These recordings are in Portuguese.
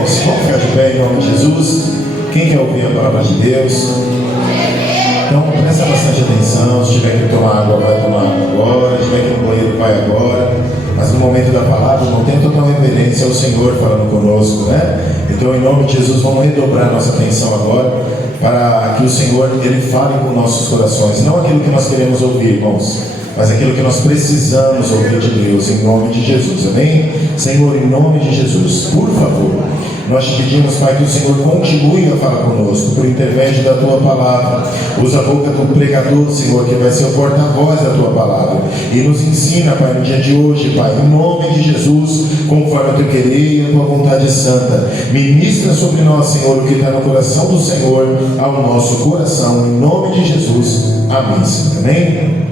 irmãos? Vamos ficar de pé em nome de Jesus. Quem quer ouvir a palavra de Deus? Então presta bastante atenção. Se tiver que tomar água, vai tomar água agora. Se tiver que ir no banheiro, vai agora. Mas no momento da palavra, não tem total reverência ao Senhor falando conosco, né? Então, em nome de Jesus, vamos redobrar nossa atenção agora para que o Senhor, Ele fale com nossos corações. Não aquilo que nós queremos ouvir, irmãos, mas aquilo que nós precisamos ouvir de Deus, em nome de Jesus, amém? Senhor, em nome de Jesus, por favor, nós te pedimos, Pai, que o Senhor continue a falar conosco, por intermédio da Tua Palavra. Usa a boca do pregador, Senhor, que vai ser o porta-voz da Tua Palavra, e nos ensina, Pai, no dia de hoje, Pai, em nome de Jesus, conforme o Teu querer e a Tua vontade santa. Ministra sobre nós, Senhor, o que está no coração do Senhor, ao nosso coração, em nome de Jesus, amém, Senhor, amém?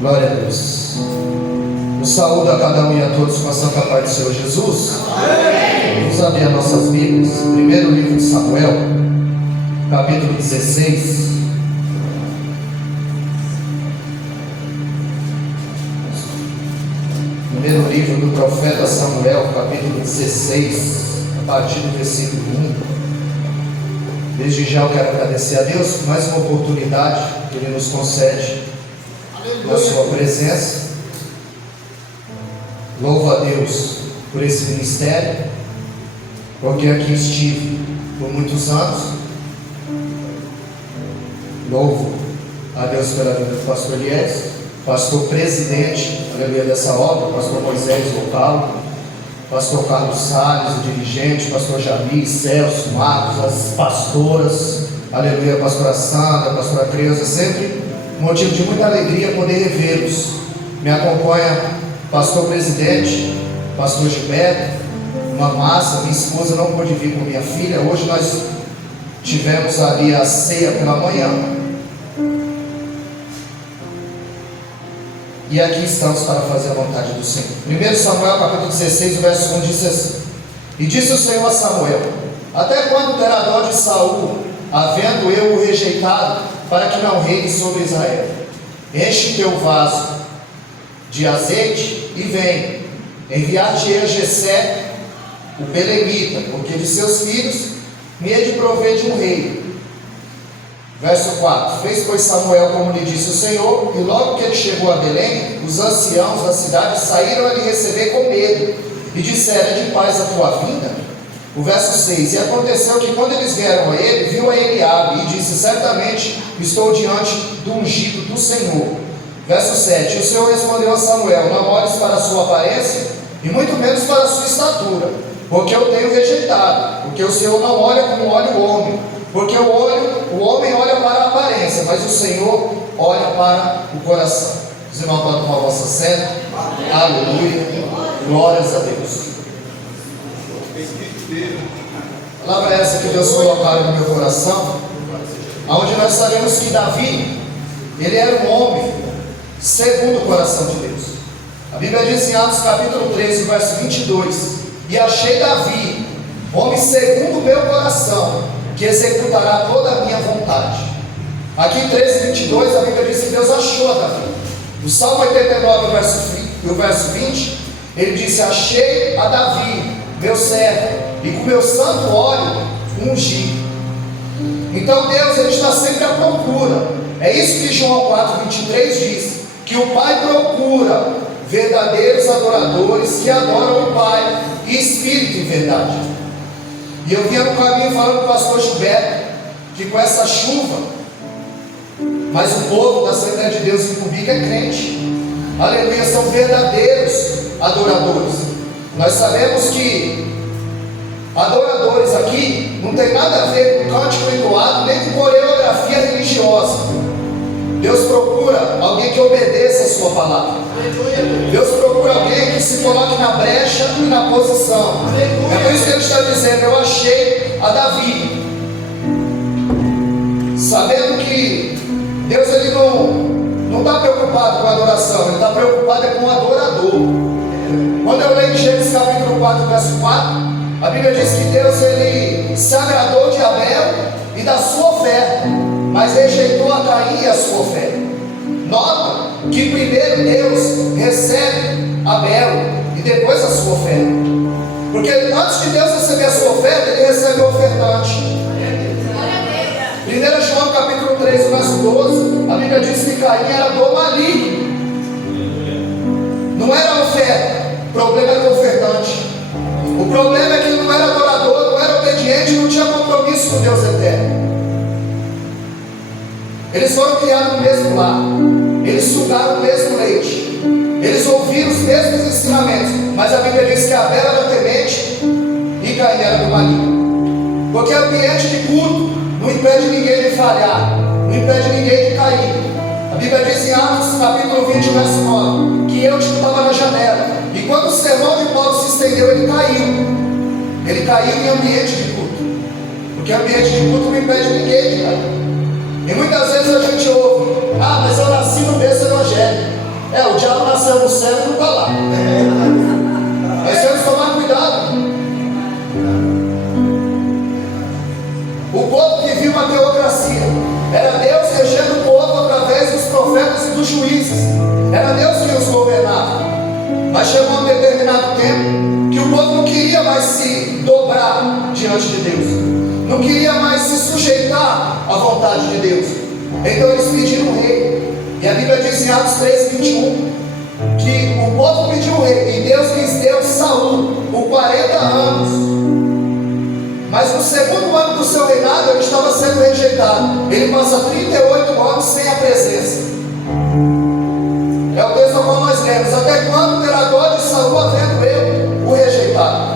Glória a Deus. Eu saúdo a cada um e a todos com a santa paz do Senhor Jesus. Amém. Vamos abrir as nossas Bíblias. Primeiro livro de Samuel, capítulo 16. Primeiro livro do profeta Samuel, capítulo 16, a partir do versículo 1. Desde já eu quero agradecer a Deus por mais uma oportunidade que Ele nos concede na sua presença. Louvo a Deus por esse ministério, porque aqui estive por muitos anos. Louvo a Deus pela vida do pastor Elias, pastor presidente, aleluia, dessa obra, pastor Moisés Local, pastor Carlos Salles, o dirigente, pastor Javi, Celso, Marcos, as pastoras, aleluia, pastora Sandra, pastora Creuza, sempre motivo de muita alegria poder revê-los. Me acompanha pastor presidente, pastor Gilberto, uma massa. Minha esposa não pôde vir com minha filha. Hoje nós tivemos ali a ceia pela manhã, e aqui estamos para fazer a vontade do Senhor. 1 Samuel capítulo 16, o verso 1 diz assim: E disse o Senhor a Samuel: Até quando terá dó de Saul, havendo eu o rejeitado, para que não reine sobre Israel? Enche teu vaso de azeite e vem. Enviar-te-ei a Jessé, o belemita, porque de seus filhos me hei de prover de um rei. Verso 4: Fez, pois, Samuel como lhe disse o Senhor, e logo que ele chegou a Belém, os anciãos da cidade saíram a lhe receber com medo, e disseram: É de paz a tua vinda? O verso 6: E aconteceu que quando eles vieram a ele, viu a Eliabe, e disse: Certamente estou diante do ungido do Senhor. Verso 7: E o Senhor respondeu a Samuel: Não olhes para a sua aparência, e muito menos para a sua estatura, porque eu tenho rejeitado. Porque o Senhor não olha como olha o homem, porque o homem olha para a aparência, mas o Senhor olha para o coração. Os irmãos podem tomar a vossa seta. Aleluia, glórias a Deus. A palavra é essa que Deus colocou no meu coração, onde nós sabemos que Davi, ele era um homem segundo o coração de Deus. A Bíblia diz em Atos capítulo 13, verso 22: E achei Davi, homem segundo o meu coração, que executará toda a minha vontade. Aqui em 13, 22, a Bíblia diz que Deus achou a Davi. No Salmo 89, o verso 20, ele disse: Achei a Davi, meu servo, e com meu santo óleo ungi. Então Deus, ele está sempre à procura. É isso que João 4:23 diz, que o Pai procura verdadeiros adoradores que adoram o Pai em espírito e verdade. E eu vinha no caminho falando com o pastor Gilberto, que com essa chuva, mas o povo da Assembleia de Deus em Cumbica é crente, aleluia, são verdadeiros adoradores. Nós sabemos que adoradores aqui não tem nada a ver com cântico entoado, nem com coreografia religiosa. Deus procura alguém que obedeça a sua palavra. Deus procura alguém que se coloque na brecha e na posição. É por isso que ele está dizendo: Eu achei a Davi. Sabendo que Deus, ele não está preocupado com a adoração, ele está preocupado com o adorador. Quando eu leio Gênesis capítulo 4, verso 4, a Bíblia diz que Deus, ele se agradou de Abel e da sua oferta. mas rejeitou a Caim e a sua oferta. Nota que primeiro Deus recebe Abel e depois a sua oferta, porque antes de Deus receber a sua oferta, ele recebe o ofertante. 1 João capítulo 3, verso 12, a Bíblia diz que Caim era do maligno. Não era a oferta, o problema era o ofertante. O problema é que ele não era adorador, não era obediente, não tinha compromisso com Deus eterno. Eles foram criados no mesmo lar, eles sugaram o mesmo leite, eles ouviram os mesmos ensinamentos, mas a Bíblia diz que Abel era temente e Caim era do maligno. Porque o ambiente de culto não impede ninguém de falhar, não impede ninguém de cair. A Bíblia diz em Atos capítulo 20, verso 9, que eu estava na janela, e quando o sermão de Paulo se estendeu, ele caiu em ambiente de culto, porque ambiente de culto não impede ninguém de cair. E muitas vezes a gente ouve: ah, mas eu nasci no berço evangélico. O diabo nasceu no céu e não está lá. Nós temos que tomar cuidado. O povo vivia uma teocracia. Era Deus regendo o povo através dos profetas e dos juízes. Era Deus que os governava. Mas chegou um determinado tempo que o povo não queria mais se dobrar diante de Deus, não queria mais se sujeitar à vontade de Deus. Então eles pediram um rei. E a Bíblia diz em Atos 3, 21, que o povo pediu um rei, e Deus lhes deu Saul por 40 anos. Mas no segundo ano do seu reinado ele estava sendo rejeitado. Ele passa 38 anos sem a presença. É o texto ao qual nós lemos: até quando terá dó de Saul havendo eu o rejeitado?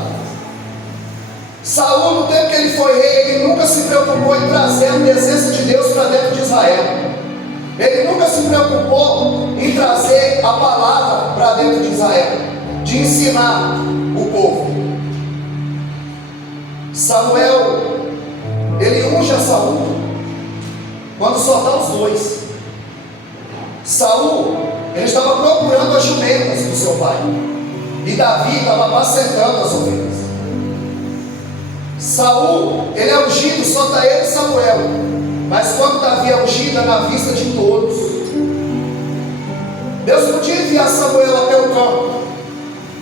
Saul, no tempo que ele foi rei, ele nunca se preocupou em trazer a presença de Deus para dentro de Israel. Ele nunca se preocupou em trazer a palavra para dentro de Israel, de ensinar o povo. Samuel, ele unge a Saul quando só estão os dois. Saul, ele estava procurando as jumentas do seu pai, e Davi estava apacentando as ovelhas. Saul, ele é ungido, só está ele e Samuel. Mas quando Davi é ungido, é na vista de todos. Deus podia enviar Samuel até o campo,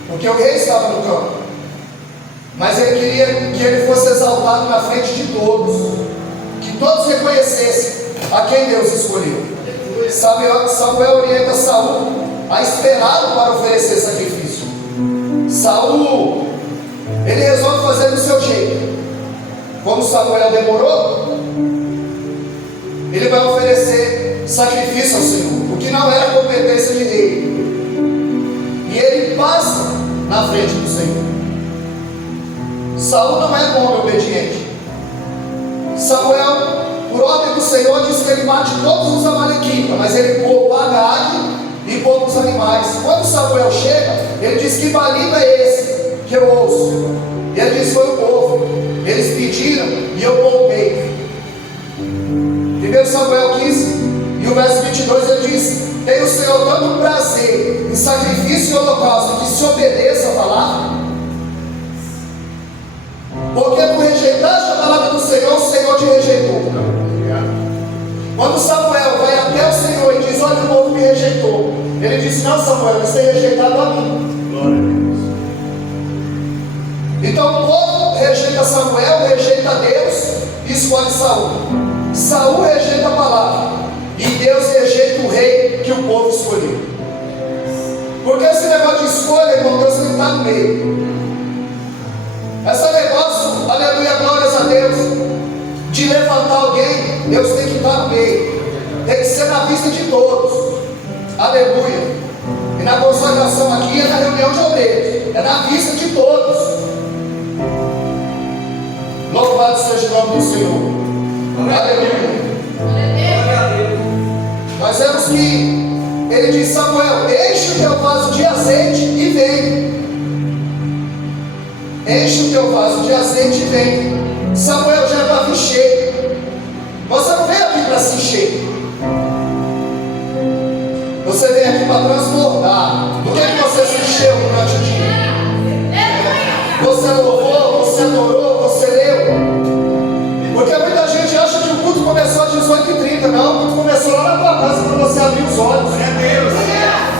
porque o rei estava no campo, mas ele queria que ele fosse exaltado na frente de todos, que todos reconhecessem a quem Deus escolheu. Samuel orienta Saul a esperá-lo para oferecer sacrifício. Saul, ele resolve fazer do seu jeito. Como Samuel demorou, ele vai oferecer sacrifício ao Senhor, o que não era competência de rei. E ele passa na frente do Senhor. Saul não é bom e obediente. Samuel, por ordem do Senhor, diz que ele mate todos os amalequitas, mas ele poupa a gado e poupa os animais. Quando Samuel chega, ele diz: que balido é esse que eu ouço? E ele diz: foi o povo, eles pediram e eu poupei. 1 Samuel 15 e o verso 22, ele diz: tem o Senhor tanto prazer em sacrifício e holocausto que se obedeça a palavra? Porque por rejeitar a palavra do Senhor, o Senhor te rejeitou. Quando Samuel vai até o Senhor e diz: olha, o povo me rejeitou, ele disse: não, Samuel, eles têm rejeitado a mim. Glória a Deus. Então o povo rejeita Samuel, rejeita Deus e escolhe Saul. Saul rejeita a palavra e Deus rejeita o rei que o povo escolheu. Porque esse negócio de escolha, irmão, Deus tem que estar no meio. Esse negócio, aleluia, glórias a Deus, de levantar alguém, Deus tem que estar no meio. Tem que ser na vista de todos. Aleluia. E na consagração aqui é na reunião de obreiros, é na vista de todos. Louvado seja o nome do Senhor. Aleluia. Nós vemos que ele diz: Samuel, enche o teu vaso de azeite e vem. Enche o teu vaso de azeite e vem. Samuel já estava cheio. Você não veio aqui para se encher, você veio aqui para transbordar. Do que você se encheu durante o dia? Você louvou, você adorou, você leu. Porque muita gente acha que o culto começou de 18h30, não, tudo começou lá na tua casa quando você abriu os olhos.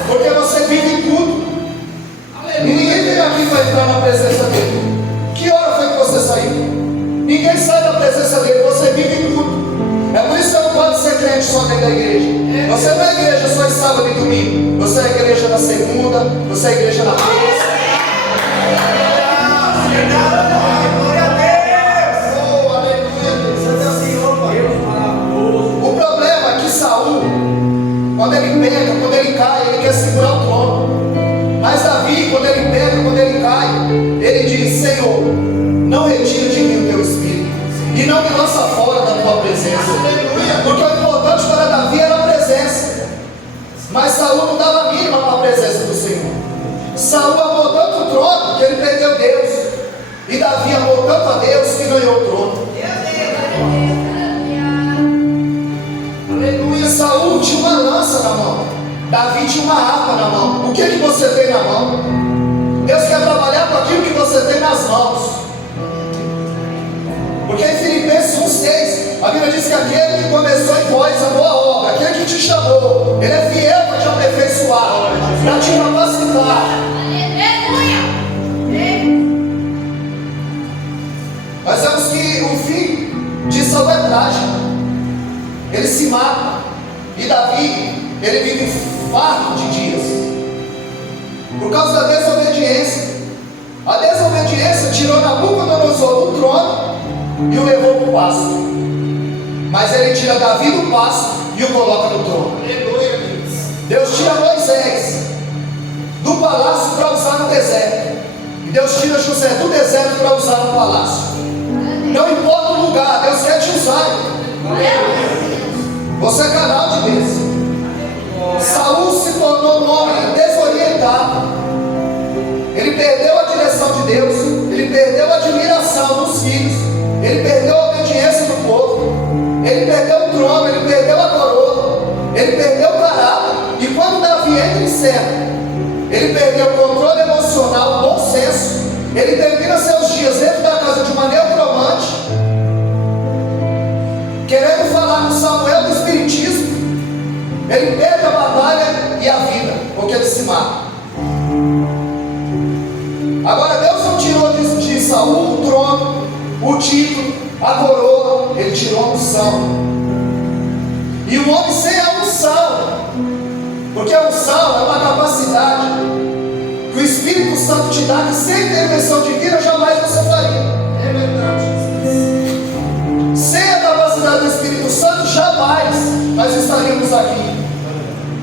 Porque você vive em culto. E ninguém vem aqui para entrar na presença dele. Que hora foi que você saiu? Ninguém sai da presença dele, você vive em culto. É por isso que você não pode ser crente só dentro da igreja. Você não é igreja só em sábado e domingo. Você é igreja na segunda, você é igreja na terça. O problema é que Saul, quando ele pega, quando ele cai, ele quer segurar o trono. Mas Davi, quando ele pega, quando ele cai, ele diz: Senhor, não retira de mim o teu espírito e não me lança fora da tua presença. Porque o importante para Davi era a presença, mas Saul não dava a mínima para a presença do Senhor. Saul amou tanto o trono que ele perdeu Deus, e Davi amou tanto a Deus que ganhou o trono. Aleluia. Saul tinha uma lança na mão, Davi tinha uma harpa na mão. O que você tem na mão? Deus quer trabalhar com aquilo que você tem nas mãos. Porque em Filipenses 1,6 a Bíblia diz que aquele que começou em vós a boa obra, aquele que te chamou, ele é fiel para te aperfeiçoar, para te capacitar. Nós vemos que o fim de Saul é trágico. Ele se mata. E Davi, ele vive farto de dias por causa da desobediência. A desobediência tirou Nabucodonosor do trono e o levou para o pasto. Mas ele tira Davi do pasto e o coloca no trono. Deus tira Moisés do palácio para usar no deserto, e Deus tira José do deserto para usar no palácio. Não importa o lugar, Deus quer te usar. Você é canal de bênção. Saul se tornou um homem desorientado. Ele perdeu a direção de Deus, ele perdeu a admiração dos filhos, ele perdeu a obediência do povo, ele perdeu o trono, ele perdeu a coroa, ele perdeu o caráter. E quando Davi entra em cena, ele perdeu o controle emocional, o bom senso. Ele termina seus dias dentro da casa de uma necromante, querendo falar com Samuel do espiritismo. Ele perde a batalha e a vida, porque ele se mata. Agora Deus não tirou de Saul o trono, o título, a coroa. Ele tirou a unção. E o homem sem a unção, porque a unção é uma capacidade que o Espírito Santo te dá, que sem intervenção divina jamais você faria. É verdade. Sem a capacidade do Espírito Santo, jamais nós estaríamos aqui.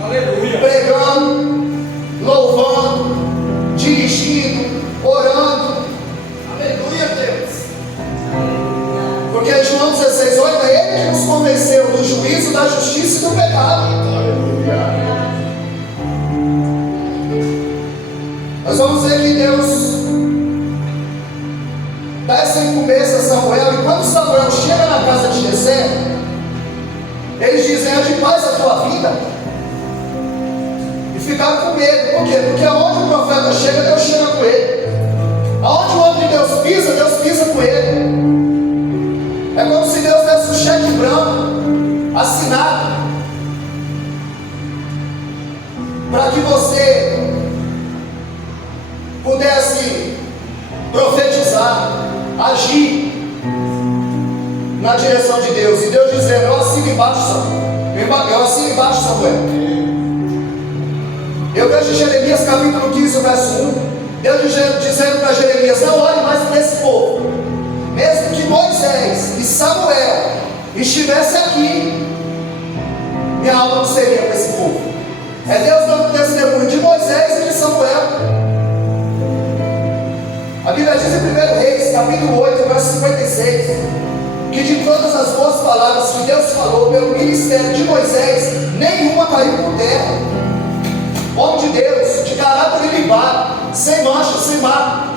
Aleluia. Pregando, louvando, dirigindo, orando. Aleluia, Deus. Porque João 16,8 é Ele que nos convenceu do juízo, da justiça e do pecado. Aleluia. Nós vamos ver que Deus dá essa incumbência a Samuel. E quando Samuel chega na casa de Jessé, eles dizem: é de paz a tua vida. E ficaram com medo. Por quê? Porque aonde o profeta chega, Deus chega com ele. Aonde o homem de Deus pisa com ele. É como se Deus desse um cheque branco, assinado, para que você pudesse profetizar, agir na direção de Deus. E Deus dizendo: eu assino embaixo, Samuel. Eu vejo em Jeremias capítulo 15, verso 1, Deus dizendo para Jeremias: não olhe mais para esse povo. Mesmo que Moisés e Samuel estivessem aqui, minha alma não seria para esse povo. É Deus dando testemunho de Moisés e de Samuel. A Bíblia diz em 1 Reis, capítulo 8, verso 56, que de todas as boas palavras que Deus falou pelo ministério de Moisés, nenhuma caiu por terra. Homem de Deus, de caráter ilibado, sem mancha, sem marca.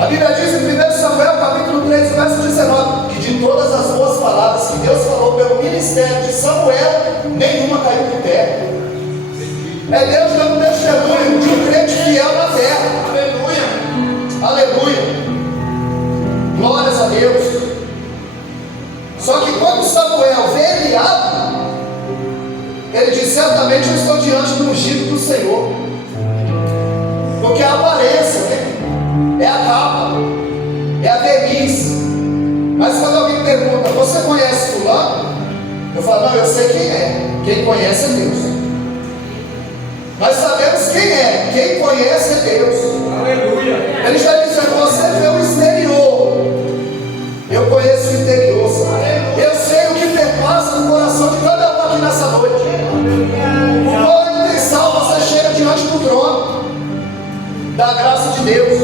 A Bíblia diz em 1 Samuel, capítulo 3, verso 19, que de todas as boas palavras que Deus falou pelo ministério de Samuel, nenhuma caiu por terra. É Deus dando testemunho de um crente fiel na terra. Aleluia. Aleluia. Glórias a Deus. Só que quando Samuel Ele diz: certamente eu estou diante do ungido do Senhor. Porque a aparência, né? É a capa, é a verniz. Mas quando alguém pergunta: você conhece fulano? Eu falo: não, eu sei quem é. Quem conhece é Deus. Nós sabemos quem é. Quem conhece é Deus. Aleluia. Ele está dizendo: você vê o exterior, eu conheço o interior. Eu sei o que perpassa no coração de cada um aqui nessa noite. Com qual intenção você chega diante do trono da graça de Deus?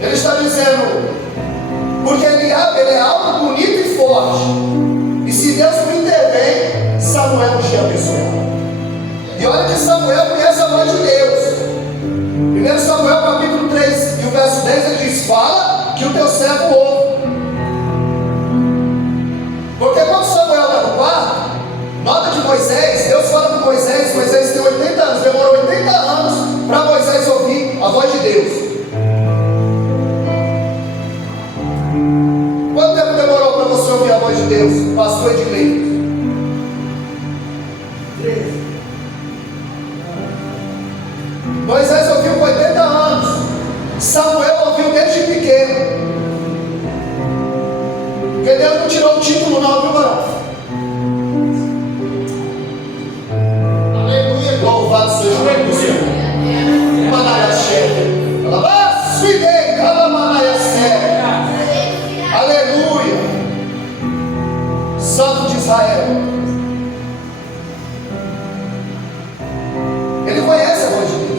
Ele está dizendo: porque ele é algo bonito e forte, e se Deus não intervém, Samuel não tinha abençoado. E olha que Samuel conhece a voz de Deus. 1 Samuel capítulo 3 e o verso 10, ele diz: fala que o teu servo ouve. Porque quando Samuel está no quarto, nota de Moisés, Deus fala com Moisés. Moisés tem 80 anos, demorou 80 anos para Moisés ouvir a voz de Deus. Quanto tempo demorou para você ouvir a voz de Deus, pastor Edilei? Moisés ouviu com 80 anos. Samuel ouviu desde pequeno. Porque Deus não tirou o título não, viu, mano? Aleluia. Louvado seja o nome do Senhor. Manaiaxé. Alabá-suidei, calamanaiaxé. Aleluia. Santo de Israel. Ele conhece a voz de Deus.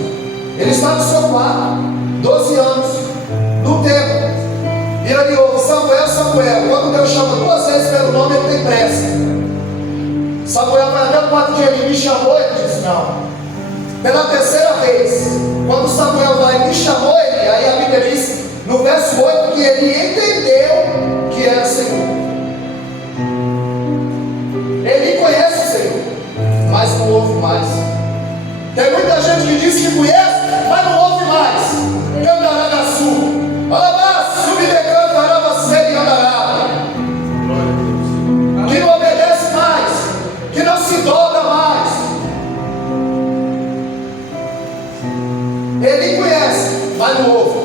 Ele está no seu quarto, 12 anos, no templo. E ele ouve: Samuel, Samuel. Quando Deus chama 2 vezes pelo nome, ele tem pressa. Samuel vai até o quarto de Eli: me chamou? Ele diz: não. Pela 3ª vez, quando Samuel vai: me chamou ele? Aí a Bíblia diz, no verso 8, que ele entendeu que era o Senhor. Ele conhece o Senhor, mas não ouve mais. Tem muita gente que diz que conhece, mas não ouve mais. Candaragaçu, alabá, subdecanta, arabacei e andará. Que não obedece mais, que não se dobra mais. Ele conhece, mas não ouve.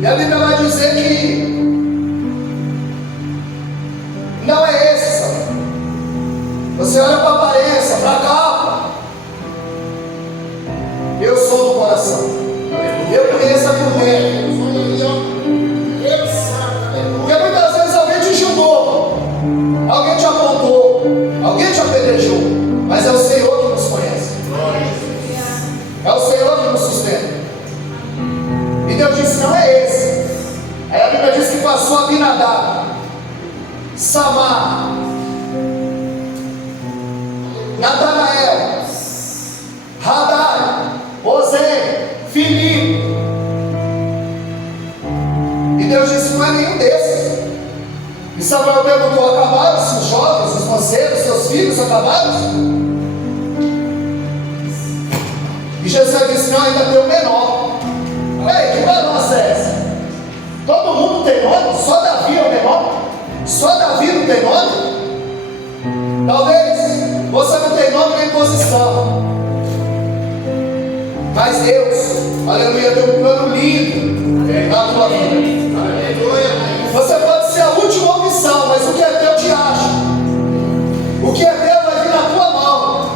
E a Bíblia vai dizer que não é esse, sabe? Você olha para a aparência, para a capa. Eu sou do coração. Eu conheço a por dentro. Porque muitas vezes alguém te julgou, alguém te apontou, alguém te apedrejou, mas é o Senhor que nos conhece. É o Senhor que nos sustenta. E Deus disse: não é esse. Aí a Bíblia diz que passou Abinadab, Samar, Natanael, Radar, Osé, Filipe. E Deus disse: não é nenhum desses. E Samuel perguntou: acabaram-se os jovens, os monceiros, seus filhos acabaram? E Jesus disse: não, ainda tem o menor. Ei, que balança é essa? Todo mundo tem nome? Só Davi é o menor? Só Davi não tem nome? Talvez você não tem nome nem posição, mas Deus, aleluia, tem um plano lindo na tua vida. Você pode ser a última opção, mas o que é teu te acha. O que é teu vai vir na tua mão.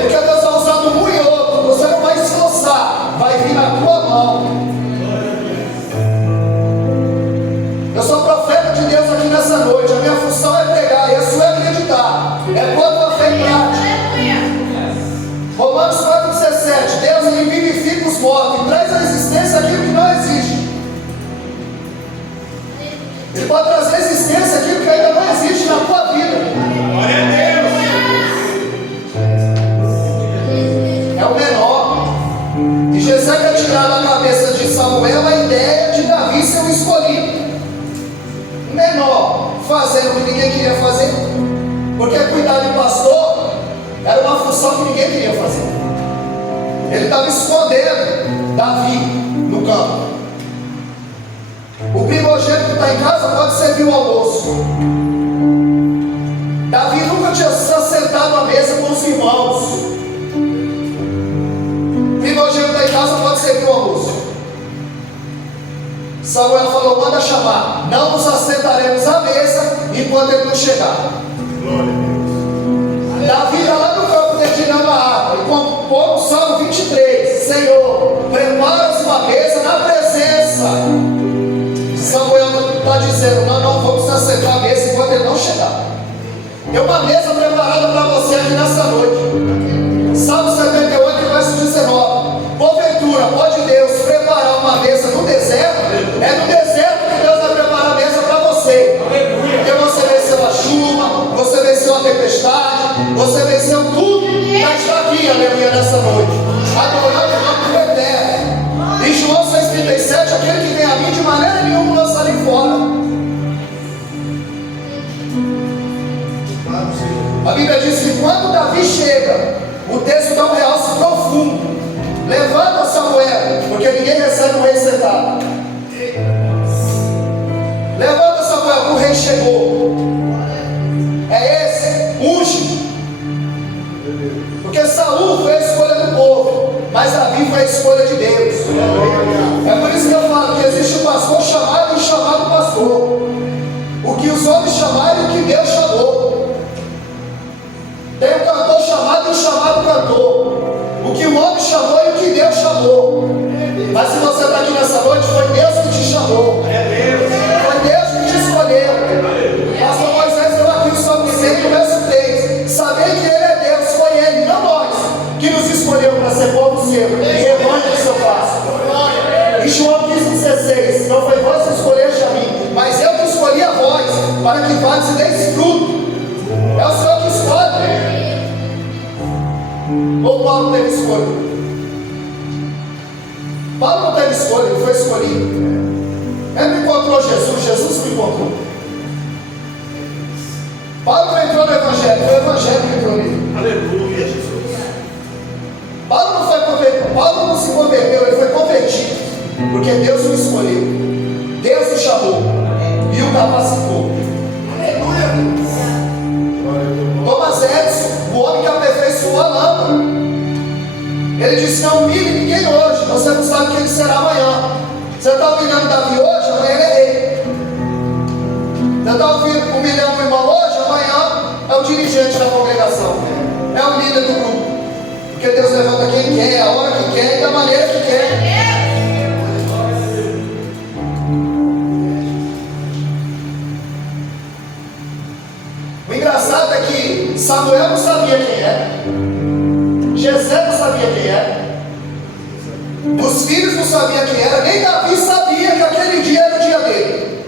Porque Deus está usando um e outro. Você não vai esforçar, vai vir na tua mão. Eu sou profeta de Deus aqui nessa noite. A minha função é pregar, e a sua é acreditar. É pôr a tua fé em prática. Romanos 4,17. Deus, ele vivifica os mortos e traz à existência aquilo que não existe. Ele pode trazer à existência aquilo que ainda não existe na tua vida. Glória a Deus. É o menor. E Jessé quer tirar da cabeça de Samuel a ideia de Davi ser o escolhido. O menor, fazendo o que ninguém queria fazer. Porque cuidar de pastor era uma função que ninguém queria fazer. Ele estava escondendo Davi no campo. O primogênito que está em casa pode servir o almoço. Davi nunca tinha se assentado à mesa com os irmãos. O primogênito está em casa pode servir o almoço. Samuel falou: manda chamar. Não nos assentaremos à mesa enquanto ele não chegar. Davi está lá no campo dedilhando a árvore, compõe o Salmo 23. Senhor, prepara-se uma mesa na presença. Samuel está dizendo: nós não vamos nos assentar à mesa enquanto ele não chegar. Tem uma mesa preparada para você aqui nessa noite. Salmo 78, verso 19. Porventura, pode Deus preparar uma mesa no deserto? É no deserto que Deus vai preparar a mesa para você. Porque você venceu a chuva, você venceu a tempestade, você venceu tudo. Mas está aqui, aleluia, nessa noite, adorando o nome do Eterno. Em João 6,37, aquele que vem a mim de maneira nenhuma lançarei fora. A Bíblia diz que quando Davi chega, o texto dá um realce profundo. Levanta, Samuel, porque ninguém recebe o rei sentado. Levanta, Samuel, o rei chegou. É esse, unge. Porque Saul foi a escolha do povo, mas Davi foi a escolha de Deus. É por isso que eu falo que existe o pastor chamado e o chamado pastor. O que os homens chamaram e o que Deus chamou. Tem o cantor chamado e o chamado cantor. O que o homem chamou e o que Deus chamou. Mas se você está aqui nessa noite, foi Deus que te chamou. Foi Deus que te escolheu. Pastor Moisés deu aqui o Salmo 100, verso 3. Saber que Ele é Deus, foi Ele, não nós, que nos escolheu para ser povo seu e rebanho do seu pasto. Em João 15,16, não foi vós que escolheste a mim, mas eu que escolhi a vós, para que vades e deis fruto. É o Senhor que escolhe. Ou Paulo teve escolha? Paulo não teve escolha, ele foi escolhido. Ele não encontrou Jesus, Jesus me encontrou. Paulo não entrou no Evangelho, foi o Evangelho que entrou nele. Aleluia, Jesus. Paulo não foi convertido, Paulo não se converteu, ele foi convertido, porque Deus o escolheu, Deus o chamou e o capacitou. Aleluia. Thomas Edison, o homem que aperfeiçoou a lâmpada, ele disse: não humilhe ninguém hoje, você não sabe quem ele será amanhã. Você está humilhando Davi hoje, amanhã ele é rei. Você está humilhando o irmão hoje, amanhã é o dirigente da congregação, é o líder do grupo. Porque Deus levanta quem quer, a hora que quer e da maneira que quer. O engraçado é que Samuel não sabia quem era, Jessé não sabia quem era, os filhos não sabiam quem era, nem Davi sabia que aquele dia era o dia dele.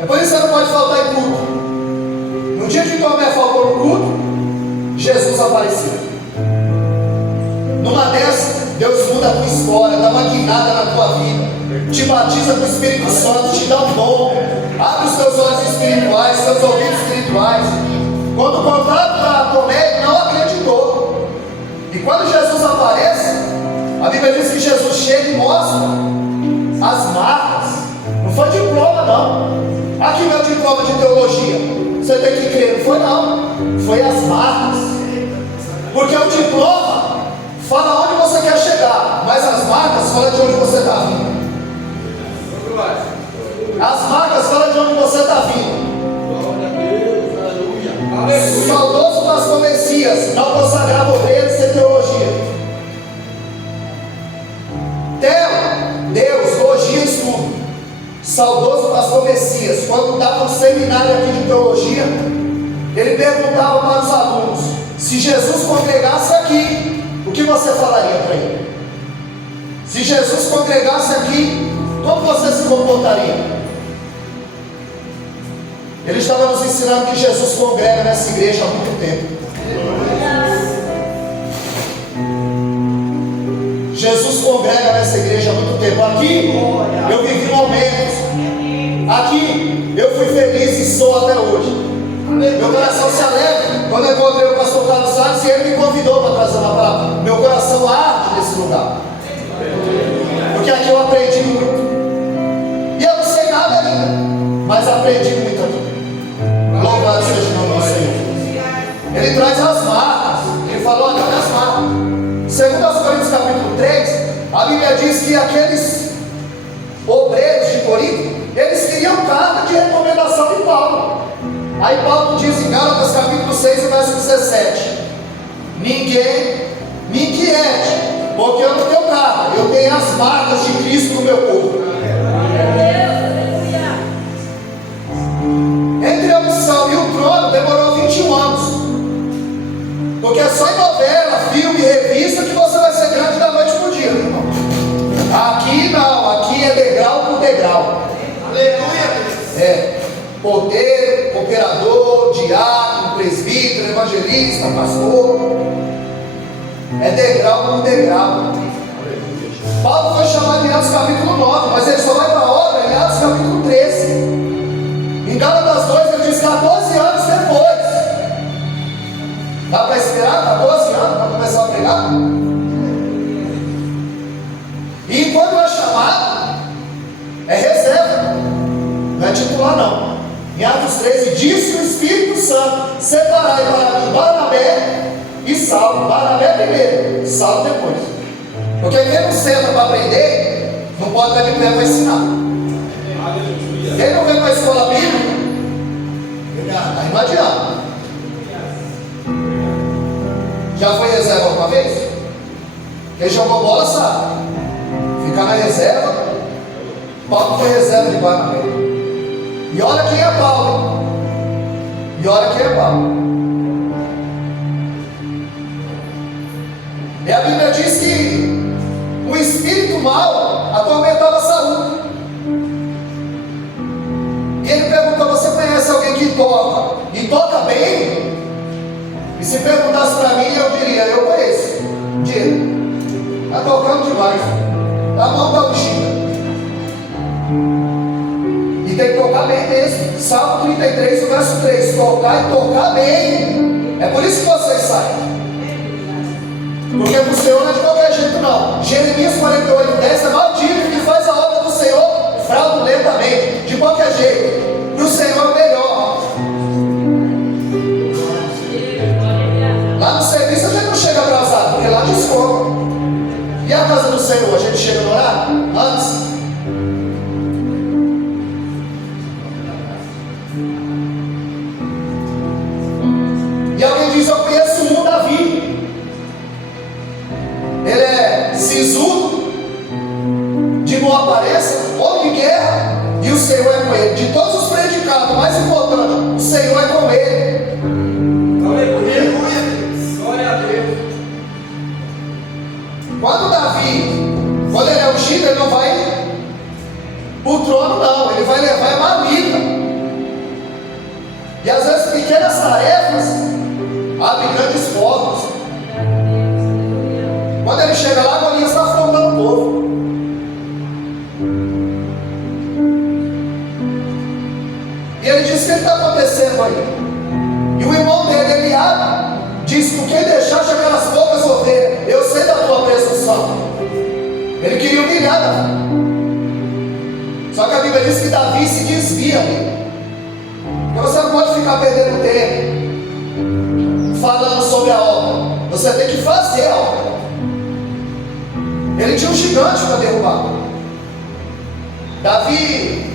É por isso que você não pode faltar em culto. No dia que Tomé faltou no culto, Jesus apareceu. Numa dessas, Deus muda a tua história, dá uma guinada na tua vida, te batiza com o Espírito Santo, te dá um dom, abre os teus olhos espirituais, teus ouvidos espirituais. Quando contaram para Tomé, ele não acreditou. E quando Jesus aparece, a Bíblia diz que Jesus chega e mostra as marcas. Não foi diploma, não. Aqui meu diploma de teologia, você tem que crer. Não foi, não. Foi as marcas. Porque o diploma fala onde você quer chegar, mas as marcas falam de onde você está vindo. As marcas falam de onde você está vindo. O saudoso pastor Messias não consagrava ovelhas sem teologia. Deus, teologia, estudo. Saudoso pastor Messias, quando dava um seminário aqui de teologia, ele perguntava para os alunos: se Jesus congregasse aqui, o que você falaria para ele? Se Jesus congregasse aqui, como você se comportaria? Ele estava nos ensinando que Jesus congrega nessa igreja há muito tempo. Jesus congrega nessa igreja há muito tempo. Aqui eu vivi momentos. Aqui eu fui feliz e sou até hoje. Meu coração se alegra quando eu encontrei o pastor Carlos Salles e ele me convidou para trazer uma palavra. Meu coração arde nesse lugar, porque aqui eu aprendi muito. diz que aqueles obreiros de Corinto, eles queriam carta de recomendação de Paulo. Aí Paulo diz em Gálatas capítulo 6, verso 17: ninguém me inquiete, porque eu não tenho carta, eu tenho as marcas de Cristo no meu corpo. Entre a unção e o trono demorou 21 anos. Porque é só em novela, filme, revista que você vai ser grande da noite pro dia, meu irmão. Aqui não, aqui é degrau por degrau. Aleluia! Poder, cooperador, diácono, presbítero, evangelista, pastor. É degrau por degrau. Paulo foi chamado em Atos capítulo 9, mas ele só vai para a obra em Atos capítulo 13. Em Gálatas 2 ele diz 14 anos depois. Dá para esperar 14 anos para começar a pregar? E quando é chamado, é reserva, não é titular não. Em Atos 13 disse o Espírito Santo: separai para mim Barnabé e Saulo. Barnabé primeiro, Saulo depois. Porque quem não senta para aprender, não pode estar de pé para ensinar. Quem não vem para a escola bíblica, aí não adianta. Já foi reserva alguma vez? Quem jogou bola sabe. Ficar na reserva. Paulo foi reserva de Barnabé. E olha quem é Paulo, hein? E olha quem é Paulo. E a Bíblia diz que o espírito mau atormentava Saul. E ele perguntou: você conhece alguém que toca? E toca bem? E se perguntasse para mim, eu diria: eu conheço. Diga, está tocando demais. A mão da ungindo. E tem que tocar bem mesmo. Salmo 33, verso 3: tocar e tocar bem. É por isso que vocês sabem. Porque para o Senhor não é de qualquer jeito não. Jeremias 48, 10: é maldito que faz a obra do Senhor fraudulentamente, de qualquer jeito. E o Senhor é o melhor. Lá no serviço a gente não chega atrasado, porque lá desconta. E a casa do Senhor, a gente chega no horário? Antes. E alguém diz: eu conheço um Davi. Ele é sisudo, de boa aparência, homem de guerra, e o Senhor é com ele. De todos os predicados, mais importante, o Senhor é com ele. Aleluia! Glória a Deus! Quando Davi, quando ele é ungido, ele não vai para o trono não, ele vai levar a marmita. E às vezes pequenas tarefas abrem grandes portas. Quando ele chega lá, Golias está afrontando o povo. E ele diz: o que está acontecendo aí? E o irmão dele, Eliabe, diz: por que deixaste aquelas poucas ovelhas? Eu sei da tua presunção. Ele queria humilhar Davi. Só que a Bíblia diz que Davi se desvia. Porque você não pode ficar perdendo tempo falando sobre a obra. Você tem que fazer a obra. Ele tinha um gigante para derrubar. Davi,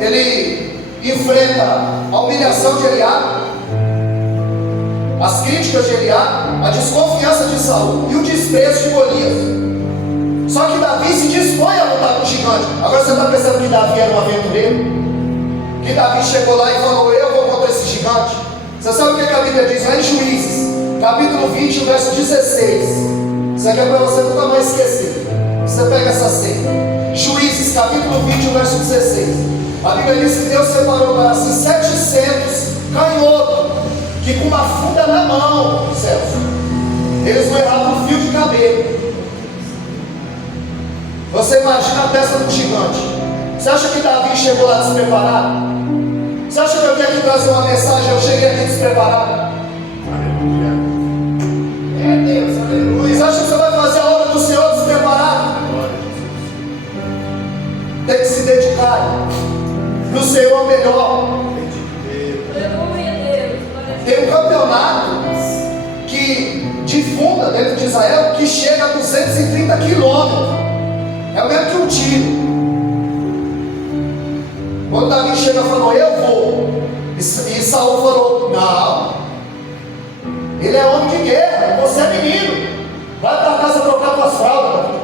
ele enfrenta a humilhação de Eliabe, as críticas de Eliabe, a desconfiança de Saul e o desprezo de Golias. Só que Davi se dispõe a lutar com o gigante. Agora você está pensando que Davi era um aventureiro? Que Davi chegou lá e falou: eu vou contra esse gigante? Você sabe o que a Bíblia diz lá em Juízes, capítulo 20, verso 16. Isso aqui é para você nunca mais esquecer. Você pega essa cena. Juízes, capítulo 20, verso 16. A Bíblia diz que Deus separou para si 700 canhotos, que com uma funda na mão, Celso, eles não erravam um fio de cabelo. Você imagina a testa do gigante. Você acha que Davi chegou lá despreparado? Você acha que eu tenho que trazer uma mensagem? Eu cheguei aqui despreparado. Aleluia! É Deus, aleluia! Você acha que você vai fazer a obra do Senhor despreparado? Tem que se dedicar. No Senhor melhor. Tem um campeonato que de fundo segunda dentro de Israel que chega a 230 quilômetros. É o mesmo que um tiro. Quando Davi chega e falou, eu vou. E Saul falou, não. Ele é homem de guerra, você é menino. Vai para casa trocar tuas fraldas.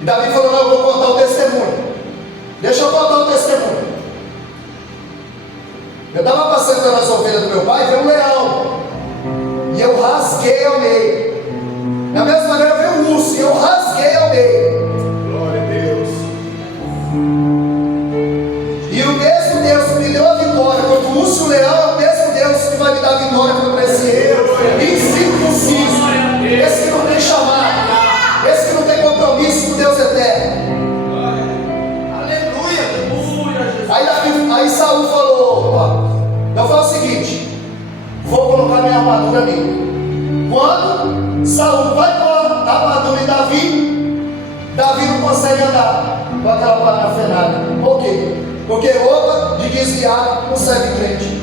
E Davi falou, não, eu vou contar o testemunho. Deixa eu contar o testemunho. Eu estava passando nas ovelhas do meu pai e veio um leão. E eu rasguei ao meio. Da mesma maneira veio um urso e eu rasguei ao meio. Glória a Deus. E o mesmo Deus que me deu a vitória contra o urso e o leão é o mesmo Deus que vai me dar a vitória contra esse incircunciso, esse que não tem chamado, esse que não tem compromisso com Deus eterno. Aí Saul falou, ó, eu falo o seguinte, vou colocar minha armadura nele. Quando Saul vai com a armadura em Davi não consegue andar com aquela parafernália. Por quê? Porque roupa de desviado não serve crente.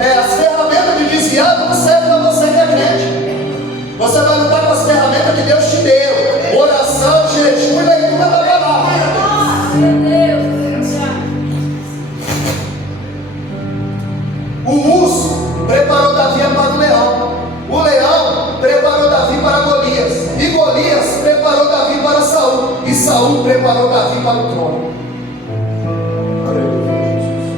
As ferramentas de desviado não servem para você que é crente. Você vai lutar com as ferramentas que Deus te deu. Oração, jejum e leitura da palavra. O urso preparou Davi para o leão. O leão preparou Davi para Golias. E Golias preparou Davi para Saul. E Saul preparou Davi para o trono.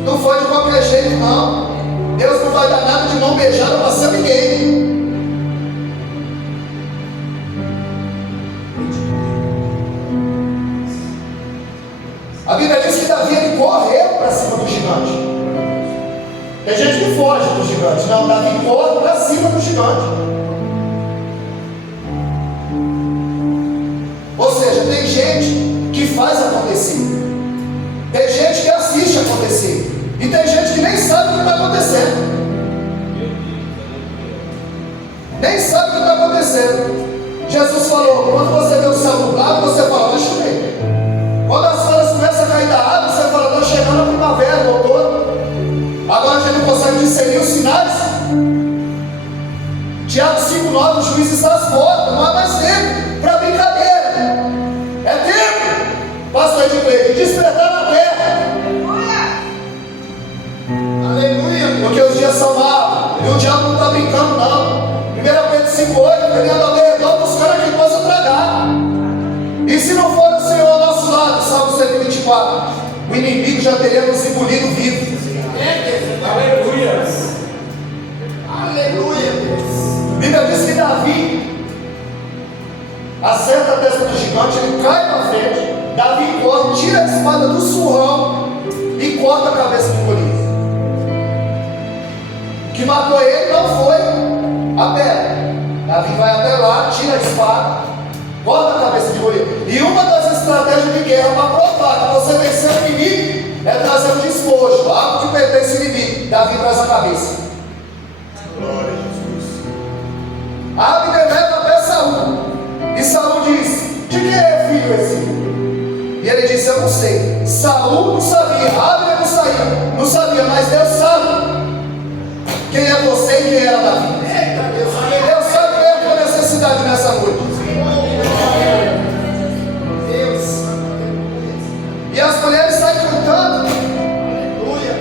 Não foi de qualquer jeito, não. Deus não vai dar nada de mão beijada para ser ninguém. A Bíblia diz que Davi ele correu para cima do gigante. Tem gente que foge do gigante. Não, Davi corre para cima do gigante. Ou seja, tem gente que faz acontecer. Tem gente que assiste acontecer. E tem gente que nem sabe o que está acontecendo. Nem sabe o que está acontecendo. Jesus falou, quando você vê o céu nublado, você fala, vai chover. Quando as folhas começam a cair da água, você fala, está chegando a primavera, o outono. Agora a gente não consegue discernir os sinais. Tiago 5,9, o juiz está às portas, não há mais tempo para brincadeira. É tempo, pastor de igreja, de despertar na terra. Aleluia. Porque os dias são maus, e o diabo não está brincando não. 1 Pedro 5,8, ele anda ao redor buscando aquilo coisa tragar. E se não for o Senhor ao nosso lado, Salmo 124, o inimigo já teria nos engolido vivo. Aleluia. Aleluia. A Bíblia diz que Davi acerta a testa do gigante, ele cai na frente. Davi corre, tira a espada do surrão e corta a cabeça de Golias. O que matou ele não foi a pedra. Davi vai até lá, tira a espada, corta a cabeça de Golias. E uma das estratégias de guerra para provar que você venceu o inimigo é trazer um despojo, algo que pertence ao inimigo. Davi traz a cabeça. Glória a Jesus. Abner leva até Saul. E Saul diz, de quem é filho esse? E ele disse, eu não sei. Saul não sabia, Abner não sabia, mas Deus sabe quem é você e quem era Davi. Deus sabe quem é a tua necessidade nessa noite. E as mulheres saem cantando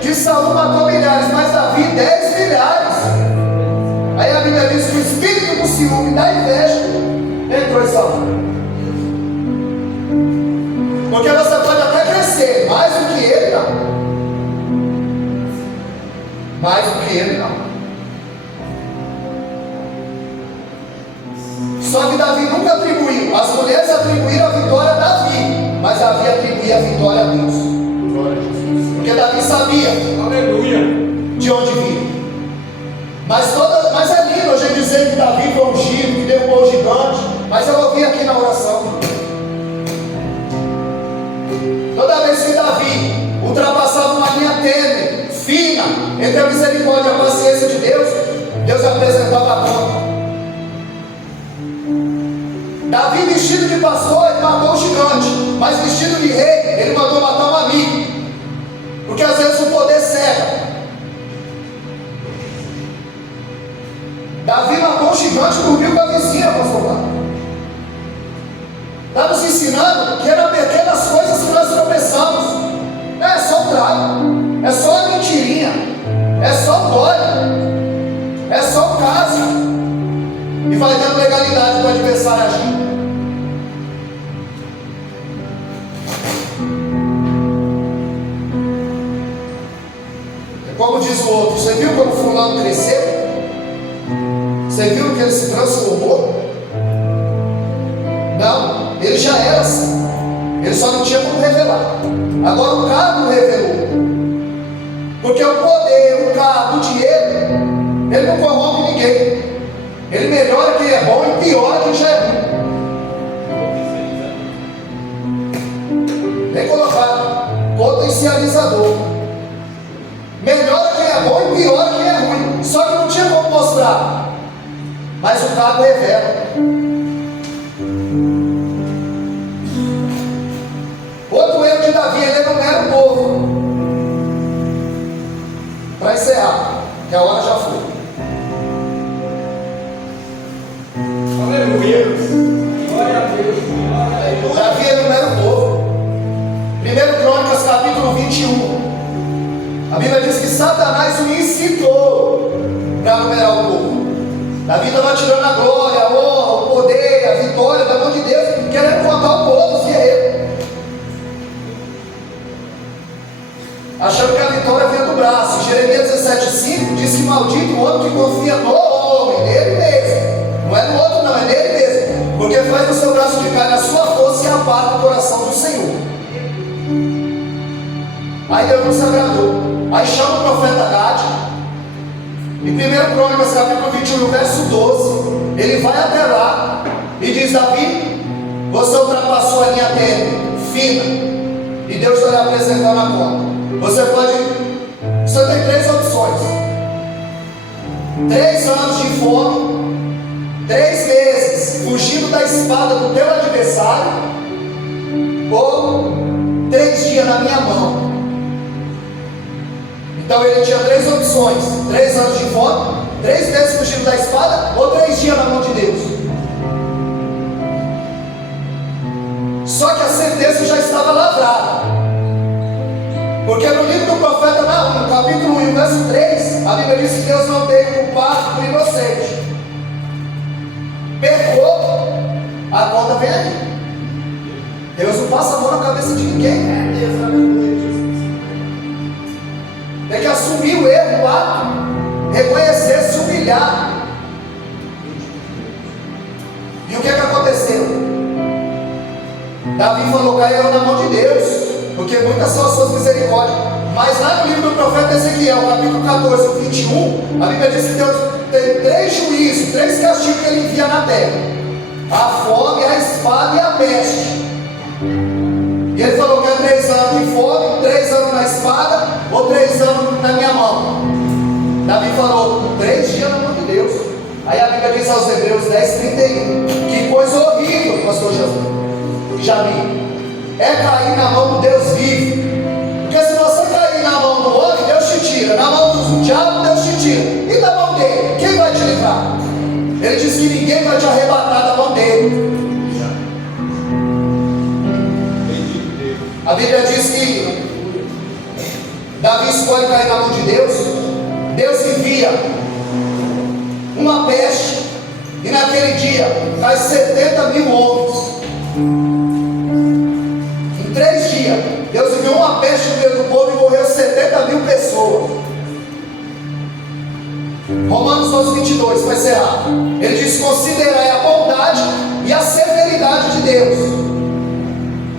que Saul matou milhares, mas Davi 10 milhares. Aí a Bíblia diz que o espírito do ciúme, da inveja, entrou em Saul. Porque você pode até crescer, mais do que ele não. Mais do que ele não. Só que Davi nunca atribuiu. As mulheres atribuíram a vitória a Davi, mas Davi atribuía a vitória a Deus. Glória a Jesus. Porque Davi sabia Aleluia. de onde vinha. Mas é lindo a gente dizer que Davi foi ungido, que derrubou o gigante. Mas eu ouvi aqui na oração. Toda vez que Davi ultrapassava uma linha tênue, fina, entre a misericórdia e a paciência de Deus, Deus apresentava a conta. Davi vestido de pastor, ele matou o gigante, mas vestido de rei, ele mandou matar um amigo. Porque às vezes o poder cega. Davi matou um gigante e dormiu com a vizinha, pastor Paulo. Está nos ensinando que é nas pequenas coisas que nós tropeçamos. É só o trago, é só a mentirinha, é só o dói, é só o caso. E vai dando legalidade para o adversário agir. Como diz o outro, você viu como fulano cresceu? Você viu que ele se transformou? Não, ele já era assim. Ele só não tinha como revelar. Agora o cargo revelou. Porque o poder, o cargo, o dinheiro, ele não corrompe ninguém. Ele melhora quem é bom e piora quem já é ruim. Bem colocado. Potencializador. Melhora quem é bom e piora quem é ruim. Só que não tinha como mostrar. Mas o cargo revela. Outro erro de Davi, ele não era o povo. Para encerrar, que a hora já foi. Aleluia. Glória a Deus. Davi, ele não era o povo. 1 Crônicas, capítulo 21. A Bíblia diz que Satanás o incitou para numerar o povo. Davi estava tirando a glória, a honra, o poder, a vitória da mão de Deus, querendo contar o povo, os guerreiros. Achando que a vitória vinha do braço. Jeremias 17,5 diz que maldito o homem que confia no homem, nele mesmo. Não é no outro não, é nele mesmo. Porque faz do seu braço de carne a sua força e aparta o coração do Senhor. Aí Deus não se agradou. Aí chama o profeta Gade. Em 1 Crônicas, capítulo 21, verso 12, ele vai até lá e diz: Davi, você ultrapassou a linha tênue, fina, e Deus está lhe apresentando a conta. Você tem 3 opções: 3 anos de fome, 3 meses fugindo da espada do teu adversário, ou 3 dias na minha mão. Então ele tinha 3 opções: 3 anos de fome, 3 meses fugindo da espada, ou 3 dias na mão de Deus. Só que a sentença já estava lavrada. Porque no livro do profeta Naum, no capítulo 1, verso 3, a Bíblia diz que Deus não tem culpado por inocente. Pecou, a conta vem aí. Deus não passa a mão na cabeça de ninguém. Tem que assumir o erro, o ato, reconhecer, se humilhar. E o que aconteceu? Davi falou: caiu na mão de Deus, porque muitas são as suas misericórdias. Mas lá no livro do profeta Ezequiel, capítulo 14, 21, a Bíblia diz que Deus tem 3 juízos, 3 castigos que ele envia na terra: a fome, a espada e a peste. E ele falou que é 3 anos de fome, 3 anos na espada, ou 3 anos na minha mão. Davi falou: 3 dias na mão de Deus. Aí a Bíblia diz aos Hebreus 10:31, que coisa horrível, pastor Jamil, é cair na mão do Deus vivo. Porque se você cair na mão do homem, Deus te tira. Na mão do diabo, Deus te tira. E da mão dele, quem vai te livrar? Ele diz que ninguém vai te arrebatar da mão dele. A Bíblia diz que Davi escolhe cair na mão de Deus. Deus envia uma peste, e naquele dia cai 70.000 homens. Em 3 dias, Deus enviou uma peste no meio do povo e morreu 70.000 pessoas. Romanos 12:22, para encerrar, ele diz: considerai a bondade e a severidade de Deus,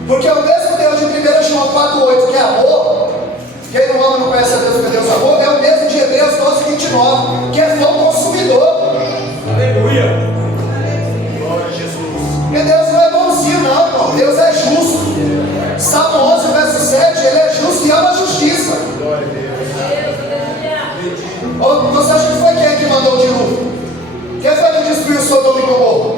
porque o mesmo Deus de 1 João 4:8, que é amor, quem não ama não conhece a Deus, porque Deus é amor, é o mesmo de Hebreus 12:29, que é fogo consumidor. Aleluia. Glória a Jesus. Porque Deus não é bonzinho não, irmão. Deus é justo. Salmo 11, verso 7, ele é justo e ama a justiça. Glória a Deus. Você acha que foi quem que mandou o dilúvio? Quem foi que destruiu Sodoma e Gomorra?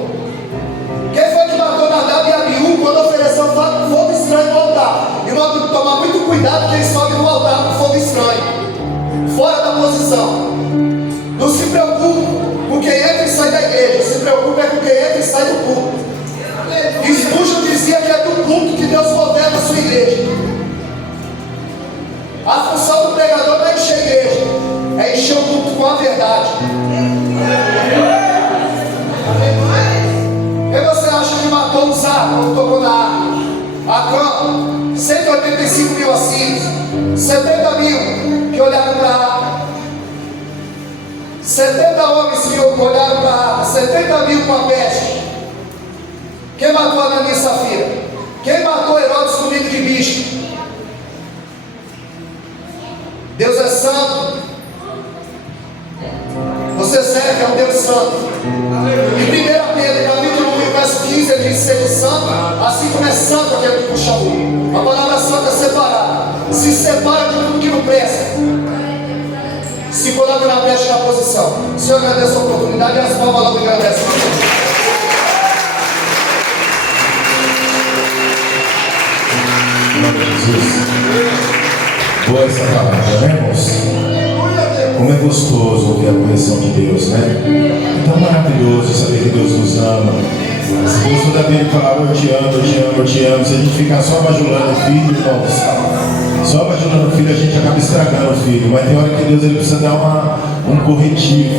Quem foi que matou Nadab e Abiú quando ofereceu fogo estranho no altar? E nós temos que tomar muito cuidado quem sobe no altar com fogo estranho, fora da posição. Não se preocupe com quem é preocupa é com quem entra e sai do culto. Spurgeon dizia que é do culto que Deus governa a sua igreja. A função do pregador não é encher a igreja, é encher o culto com a verdade. E você acha que matou Uzá quando tocou na arca? Acã, 185 mil assírios, 70 mil que olharam para a arca, 70 homens que olharam para a arca, 70 mil com a peste. Quem matou Ananias e Safira? Quem matou Herodes com medo de bicho? Deus é santo. Você serve a um Deus santo. Em 1 Pedro, capítulo 1, verso 15, ele diz: seja santo, assim como é santo aquele que puxa o. A palavra santa é separar. Se separa de tudo que não presta. Se coloca na brecha na posição. Senhor, agradeço a oportunidade e as palmas logo agradecem. Em nome de Jesus. Boa essa palavra, né, irmãos? Como é gostoso ouvir a correção de Deus, né? É tão maravilhoso saber que Deus nos ama. Se Deus toda vez falar, eu te amo, eu te amo, eu te amo, se a gente ficar só bajulando o filho, irmãos, só bajulando o filho, a gente acaba estragando o filho. Mas tem hora que Deus ele precisa dar um corretivo.